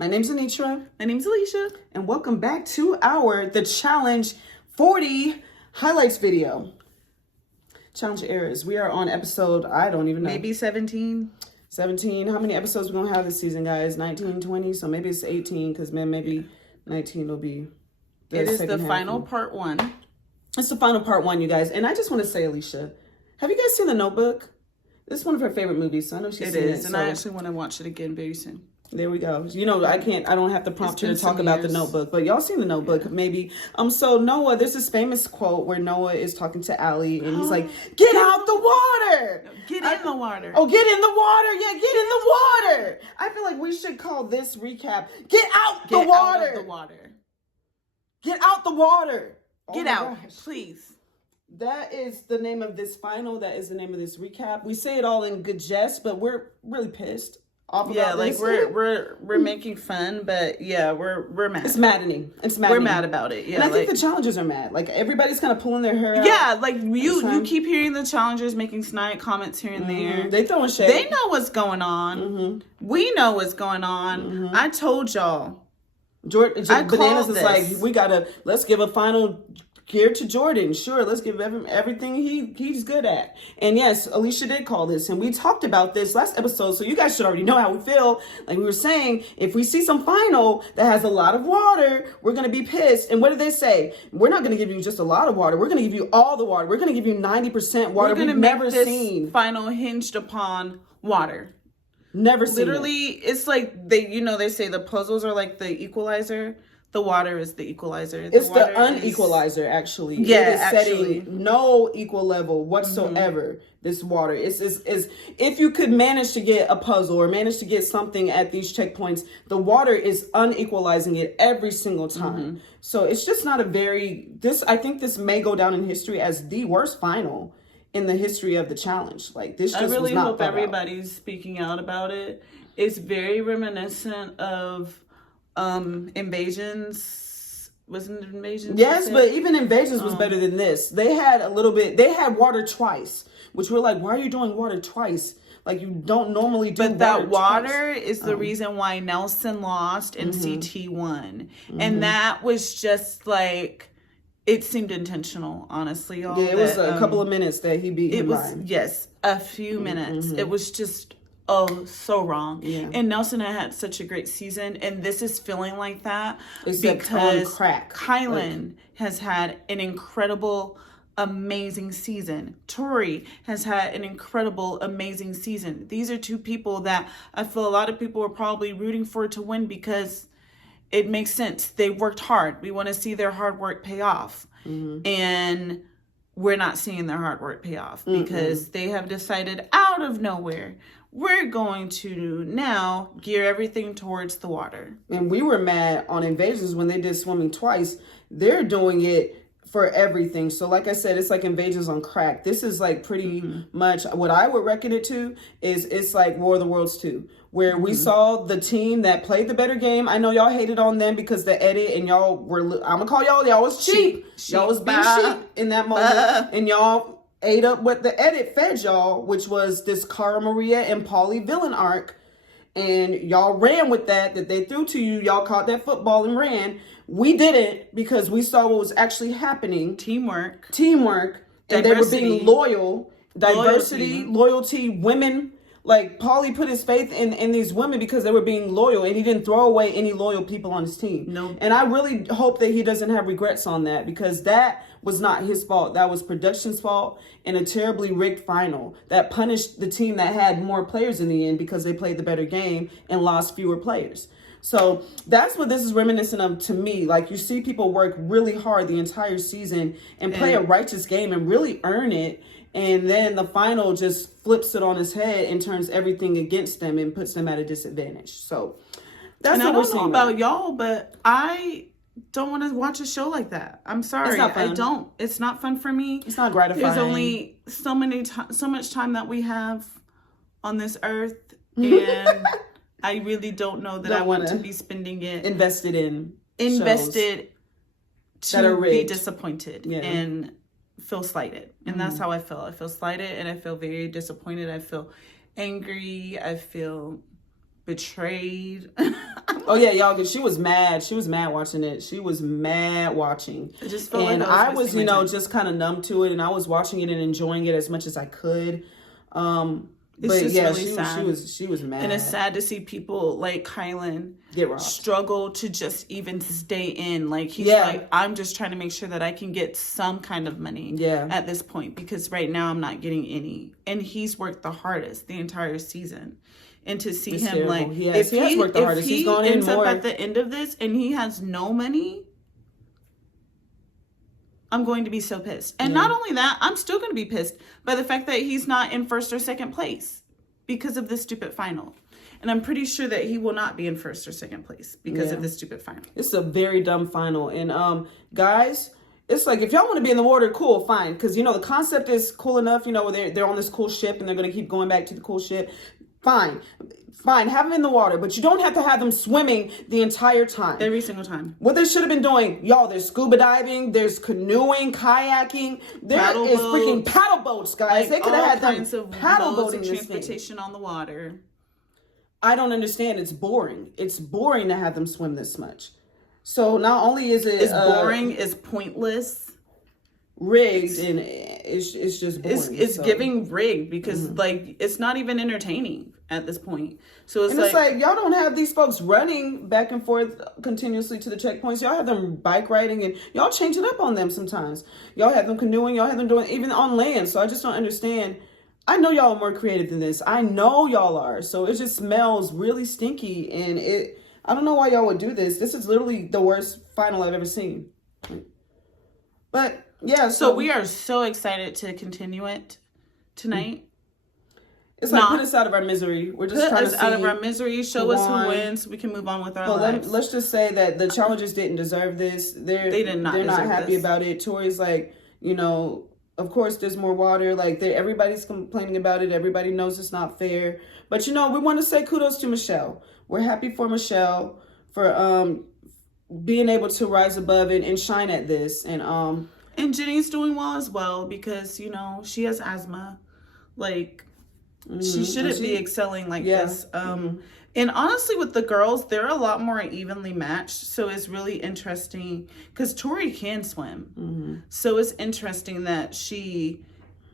My name's Anitra. My name's Alicia. And welcome back to The Challenge 40 highlights video. Challenge errors. We are on episode, I don't even know. Maybe 17. 17. How many episodes we going to have this season, guys? 19, 20? So maybe it's 18 because maybe 19 will be It is the final part 1. It's the final part 1, you guys. And I just want to say, Alicia, have you guys seen The Notebook? This is one of her favorite movies, so I know she's seen it. And I actually want to watch it again very soon. There we go. You know, I don't have to prompt you to talk about The Notebook, but y'all seen The Notebook, maybe. So Noah, there's this famous quote where Noah is talking to Allie and he's like, get out the water. Get in the water. Oh, get in the water. Yeah, get in the water. I feel like we should call this recap, get out the water. Get out of the water. Get out the water. Get out, please. That is the name of this final. That is the name of this recap. We say it all in good jest, but we're really pissed. Yeah, like we're making fun, but yeah, we're mad. It's maddening. It's maddening. We're mad about it. Yeah, and I think the challengers are mad. Like everybody's kind of pulling their hair out. Yeah, like you keep hearing the challengers making snide comments here and there. They throwing shade. They know what's going on. We know what's going on. I told y'all. Bananas is like, let's give a final geared to Jordan. Sure, let's give him everything he's good at. And yes, Alicia did call this, and we talked about this last episode, so you guys should already know how we feel. Like we were saying, if we see some final that has a lot of water, we're going to be pissed. And what did they say? We're not going to give you just a lot of water. We're going to give you all the water. We're going to give you 90% water we've never seen. Final hinged upon water. Never seen Literally, it's like they say the puzzles are like the equalizer. The water is the equalizer. It's the unequalizer, actually. Yeah, it is setting no equal level whatsoever. This water is if you could manage to get a puzzle or manage to get something at these checkpoints, the water is unequalizing it every single time. So it's just not I think this may go down in history as the worst final in the history of the challenge. Like this just I really was not hope everybody's speaking out about it. It's very reminiscent of Invasions. Wasn't it Invasions? Yes, but even Invasions was better than this. They had water twice, which we're like, why are you doing water twice? Like you don't normally do. But that water is the reason why Nelson lost and CT won. And that was just like, it seemed intentional, honestly, y'all. Yeah, it was a couple of minutes that he beat him by. Yes, a few minutes. It was just so wrong. Yeah. And Nelson had such a great season, and this is feeling like that because Kylan has had an incredible, amazing season. Tori has had an incredible, amazing season. These are two people that I feel a lot of people are probably rooting for to win because it makes sense. They worked hard. We want to see their hard work pay off. And we're not seeing their hard work pay off because they have decided out of nowhere, we're going to now gear everything towards the water. And we were mad on Invasions when they did swimming twice. They're doing it for everything. So like I said, it's like Invasions on crack. This is like pretty much what I would reckon it to is it's like War of the Worlds 2, where we saw the team that played the better game. I know y'all hated on them because the edit and y'all were, I'm gonna call y'all was cheap. Y'all was being cheap in that moment. And y'all ate up what the edit fed y'all, which was this Cara Maria and Paulie villain arc. And y'all ran with that they threw to you. Y'all caught that football and ran. We didn't because we saw what was actually happening. Teamwork. And they were being loyal. Diversity, loyalty, women. Like, Paulie put his faith in these women because they were being loyal, and he didn't throw away any loyal people on his team. No. And I really hope that he doesn't have regrets on that because that was not his fault. That was production's fault and a terribly rigged final that punished the team that had more players in the end because they played the better game and lost fewer players. So that's what this is reminiscent of to me. Like, you see people work really hard the entire season and play a righteous game and really earn it. And then the final just flips it on his head and turns everything against them and puts them at a disadvantage. So that's what we're seeing. I don't know about y'all, but I don't want to watch a show like that. I'm sorry. It's not fun. I don't. It's not fun for me. It's not gratifying. There's only so much time that we have on this earth. And I really don't know that I want to be spending it. Invested to be disappointed and feel slighted. And that's how I feel. I feel slighted and I feel very disappointed. I feel angry. I feel betrayed. I'm Oh yeah, y'all. She was mad. She was mad watching it. She was mad watching. I just felt and like I was, just kind of numb to it, and I was watching it and enjoying it as much as I could. It's but just yeah, really sad. She was mad, and it's sad to see people like Kylan struggle to just even stay in. Like he's like, I'm just trying to make sure that I can get some kind of money. At this point, because right now I'm not getting any, and he's worked the hardest the entire season. And to see him like, if he has worked the hardest, he's gone in more. Up at the end of this and he has no money, I'm going to be so pissed. And not only that, I'm still going to be pissed by the fact that he's not in first or second place because of this stupid final. And I'm pretty sure that he will not be in first or second place because of this stupid final. It's a very dumb final. And guys, it's like, if y'all want to be in the water, cool, fine. Because, the concept is cool enough, where they're on this cool ship and they're going to keep going back to the cool ship. Fine, have them in the water, but you don't have to have them swimming the entire time. Every single time. What they should have been doing, y'all, there's scuba diving, there's canoeing, kayaking, there is freaking paddle boats, guys. They could have had them paddle boating this thing. Transportation on the water. I don't understand. It's boring. It's boring to have them swim this much. So not only is it... It's boring, it's pointless. Rigged, and it's just boring. It's giving rigged because like it's not even entertaining at this point. So it's like y'all don't have these folks running back and forth continuously to the checkpoints. Y'all have them bike riding, and y'all change it up on them sometimes. Y'all have them canoeing. Y'all have them doing even on land. So I just don't understand. I know y'all are more creative than this. I know y'all are. So it just smells really stinky, and I don't know why y'all would do this. This is literally the worst final I've ever seen. But yeah, so we are so excited to continue it tonight. It's like put us out of our misery. We're just trying to see out of our misery. Show us who wins. We can move on with our lives. Let's just say that the challengers didn't deserve this. They did not. They're not happy about it. Tori's like, of course there's more water. Like everybody's complaining about it. Everybody knows it's not fair. But we want to say kudos to Michelle. We're happy for Michelle for being able to rise above it and shine at this. And Jenny's doing well as well because, she has asthma. Like, she shouldn't be excelling like this. And honestly, with the girls, they're a lot more evenly matched. So it's really interesting because Tori can swim. So it's interesting that she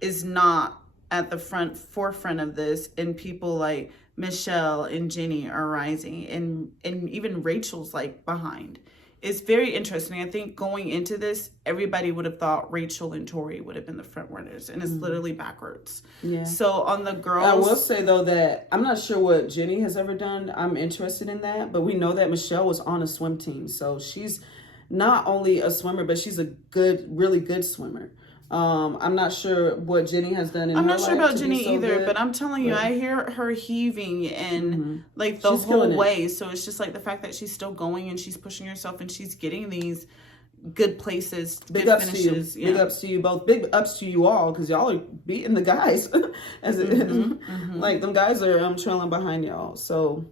is not at the forefront of this, and people like Michelle and Jenny are rising, and even Rachel's like behind. It's very interesting. I think going into this, everybody would have thought Rachel and Tori would have been the front runners, and it's literally backwards. Yeah. So on the girls, I will say though that I'm not sure what Jenny has ever done. I'm interested in that, but we know that Michelle was on a swim team, so she's not only a swimmer, but she's a really good swimmer. I'm not sure what Jenny has done in her life. I'm not sure about Jenny either, but I'm telling you, I hear her heaving and like the whole way. So it's just like the fact that she's still going and she's pushing herself and she's getting these good places, big ups finishes. To you. Big ups to you both. Big ups to you all, because y'all are beating the guys. Like them guys are trailing behind y'all. So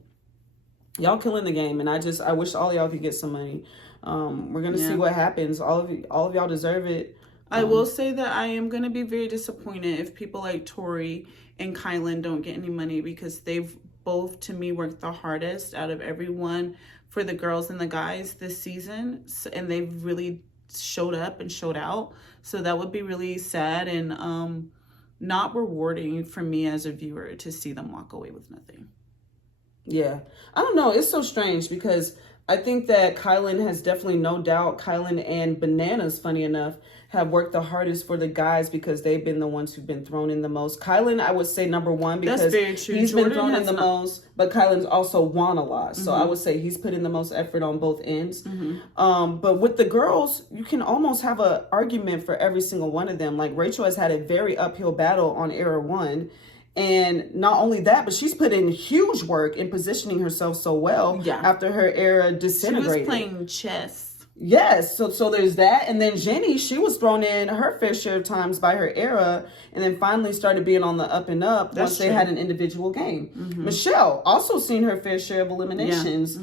y'all killing the game, and I wish all of y'all could get some money. We're gonna see what happens. All of y'all deserve it. I will say that I am going to be very disappointed if people like Tori and Kylan don't get any money, because they've both, to me, worked the hardest out of everyone for the girls and the guys this season. And they've really showed up and showed out. So that would be really sad and not rewarding for me as a viewer to see them walk away with nothing. Yeah. I don't know. It's so strange because I think that Kylan has definitely, no doubt, Kylan and Bananas, funny enough, have worked the hardest for the guys because they've been the ones who've been thrown in the most. Kylan, I would say number one, because that's very true. He's been thrown in the most, but Kylan's also won a lot. So I would say he's put in the most effort on both ends. But with the girls, you can almost have an argument for every single one of them. Like Rachel has had a very uphill battle on Era 1. And not only that, but she's put in huge work in positioning herself so well after her era disintegrated. She was playing chess Yes, so there's that, and then Jenny, she was thrown in her fair share of times by her era, and then finally started being on the up and up once they had an individual game. Michelle also seen her fair share of eliminations.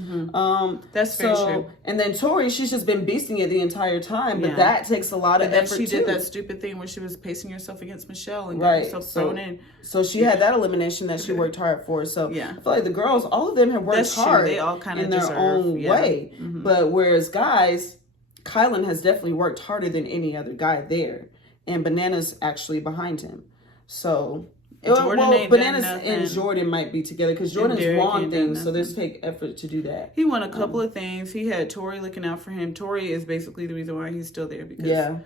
That's very true. And then Tori, she's just been beasting it the entire time, but that takes a lot of effort. She did that stupid thing where she was pacing herself against Michelle and got herself thrown in. So she had that elimination that she worked hard for. So I feel like the girls, all of them have worked hard. They all kind of in their own way. But whereas guys, Kylan has definitely worked harder than any other guy there, and Bananas actually behind him. So Bananas and Jordan might be together because Jordan's won things, so there's take effort to do that. He won a couple of things. He had Tori looking out for him. Tori is basically the reason why he's still there because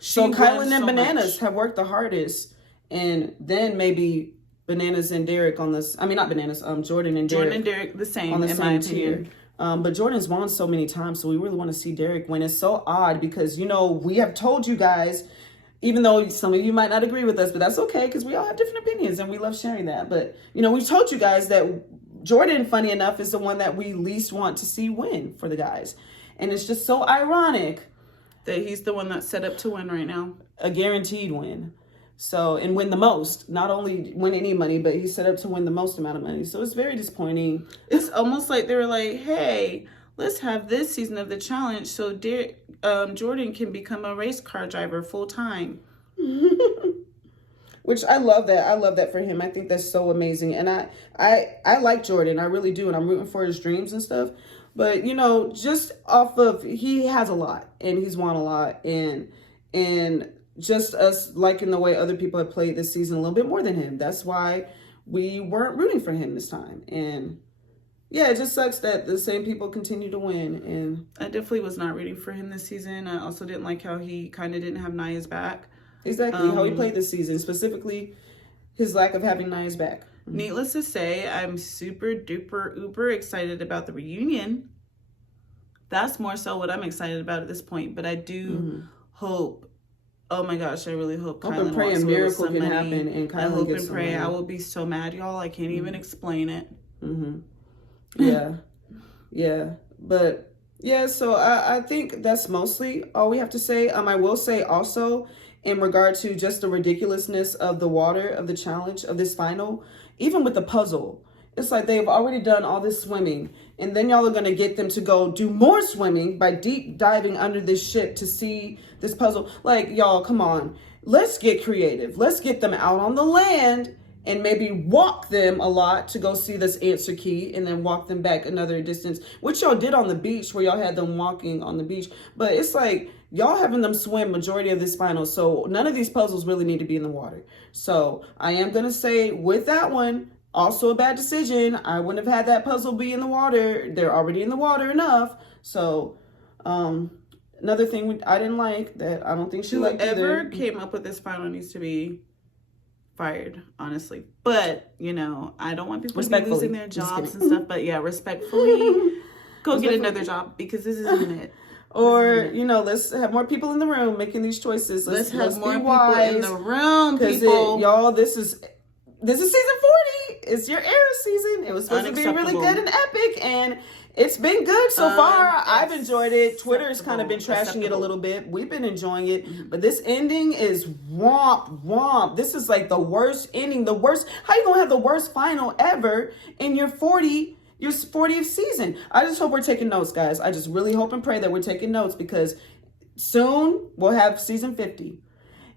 So Kylan and Bananas have worked the hardest, and then maybe Bananas and Derek on this. I mean, not Bananas. Jordan and Derek the same on the in same my opinion. tier. But Jordan's won so many times, so we really want to see Derek win. It's so odd because, we have told you guys, even though some of you might not agree with us, but that's okay because we all have different opinions and we love sharing that. But, we've told you guys that Jordan, funny enough, is the one that we least want to see win for the guys. And it's just so ironic that he's the one that's set up to win right now. A guaranteed win. So, and win the most, not only win any money, but he's set up to win the most amount of money. So it's very disappointing. It's almost like they were like, hey, let's have this season of the challenge so Jordan can become a race car driver full time. Which I love that. I love that for him. I think that's so amazing. And I like Jordan. I really do. And I'm rooting for his dreams and stuff. But, just off of, he has a lot and he's won a lot. And just us liking the way other people have played this season a little bit more than him. That's why we weren't rooting for him this time. And it just sucks that the same people continue to win. And I definitely was not rooting for him this season. I also didn't like how he kind of didn't have Naya's back. Exactly, how he played this season, specifically his lack of having Naya's back. Needless to say, I'm super duper uber excited about the reunion. That's more so what I'm excited about at this point. But I do hope. Oh my gosh, I really hope Kylan and pray a miracle can happen and Kylan I hope gets and pray. some money. I will be so mad, y'all. I can't even explain it. Yeah. But so I think that's mostly all we have to say. I will say also in regard to just the ridiculousness of the water of the challenge of this final, even with the puzzle. It's like they've already done all this swimming, and then y'all are going to get them to go do more swimming by deep diving under this ship to see this puzzle. Like, y'all, come on. Let's get creative. Let's get them out on the land and maybe walk them a lot to go see this answer key and then walk them back another distance, which y'all did on the beach where y'all had them walking on the beach. But it's like y'all having them swim majority of this final. So none of these puzzles really need to be in the water. So I am going to say with that one, also a bad decision. I wouldn't have had that puzzle be in the water. They're already in the water enough. So, another thing I didn't like that I don't think she liked either. Whoever came up with this final needs to be fired, honestly. But, I don't want people to be losing their jobs and stuff. But respectfully, go get another job because this isn't it. Or, let's have more people in the room making these choices. Let's have more people in the room, people. Y'all, this is season 40. It's your era season. It was supposed to be really good and epic, and it's been good so far. I've enjoyed it. Twitter's kind of been trashing it a little bit. We've been enjoying it, but this ending is womp. This is like the worst ending. The worst. How you gonna have the worst final ever in your 40th season? I just hope we're taking notes, guys. I just really hope and pray that we're taking notes because soon we'll have season 50.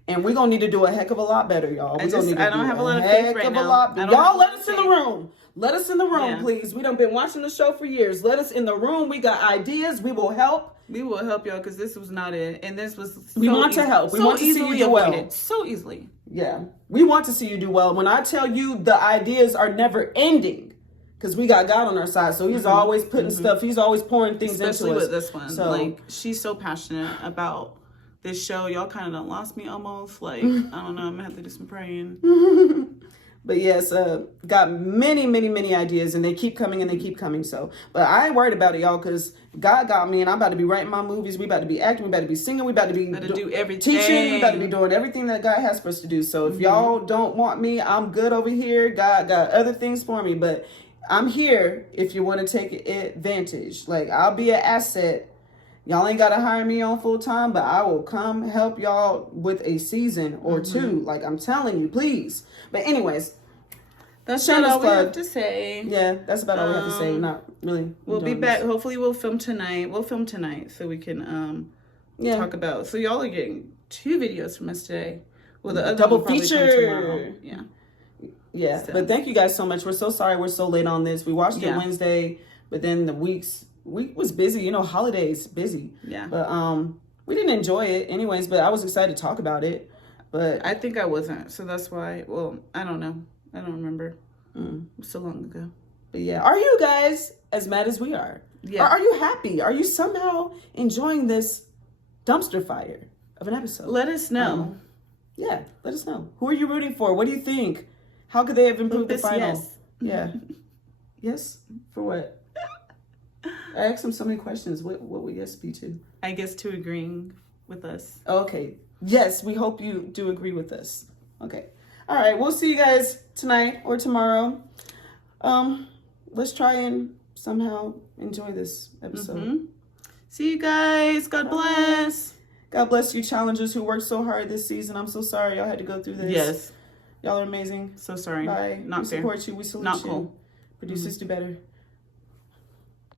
And we're going to need to do a heck of a lot better, y'all. I don't have a lot of faith right now. Y'all let us in the room. Let us in the room, please. We done been watching the show for years. Let us in the room. We got ideas. We will help. We will help y'all because this was not it. And this was we want to help. We want to see you do well. So easily. Yeah. We want to see you do well. When I tell you the ideas are never ending because we got God on our side. So he's always putting stuff. He's always pouring things into us. Especially with this one. So, she's so passionate about this show. Y'all kind of done lost me almost. I don't know. I'm going to have to do some praying. But yes, got many ideas, and they keep coming and they keep coming. So, but I ain't worried about it, y'all, because God got me, and I'm about to be writing my movies. We about to be acting. We about to be singing. We about to be do everything. Teaching. We about to be doing everything that God has for us to do. So if y'all don't want me, I'm good over here. God got other things for me, but I'm here if you want to take advantage. I'll be an asset Y'all ain't got to hire me on full time, but I will come help y'all with a season or two. Like, I'm telling you, please. But anyways, that's all we have to say. Yeah, that's about all we have to say. Not really. We'll be back. Hopefully, we'll film tonight. We'll film tonight so we can talk about. So y'all are getting 2 videos from us today. Well, the other double feature. Yeah. Yeah, so. But thank you guys so much. We're so sorry we're so late on this. We watched it Wednesday, but then the week was busy. You know, holidays busy. Yeah. But we didn't enjoy it anyways. But I was excited to talk about it. But I think I wasn't. So that's why. Well, I don't know. I don't remember. So long ago. But yeah, are you guys as mad as we are? Yeah. Or are you happy? Are you somehow enjoying this dumpster fire of an episode? Let us know. Yeah, let us know. Who are you rooting for? What do you think? How could they have improved the final? Yes. Yeah. Yes? For what? I asked them so many questions. What would yes be to? I guess to agreeing with us. Okay. Yes, we hope you do agree with us. Okay. All right. We'll see you guys tonight or tomorrow. Let's try and somehow enjoy this episode. See you guys. God bless. God bless you challengers who worked so hard this season. I'm so sorry y'all had to go through this. Yes. Y'all are amazing. So sorry. Bye. Not we fair. Support you. We salute Not you. Cool. Producers do better.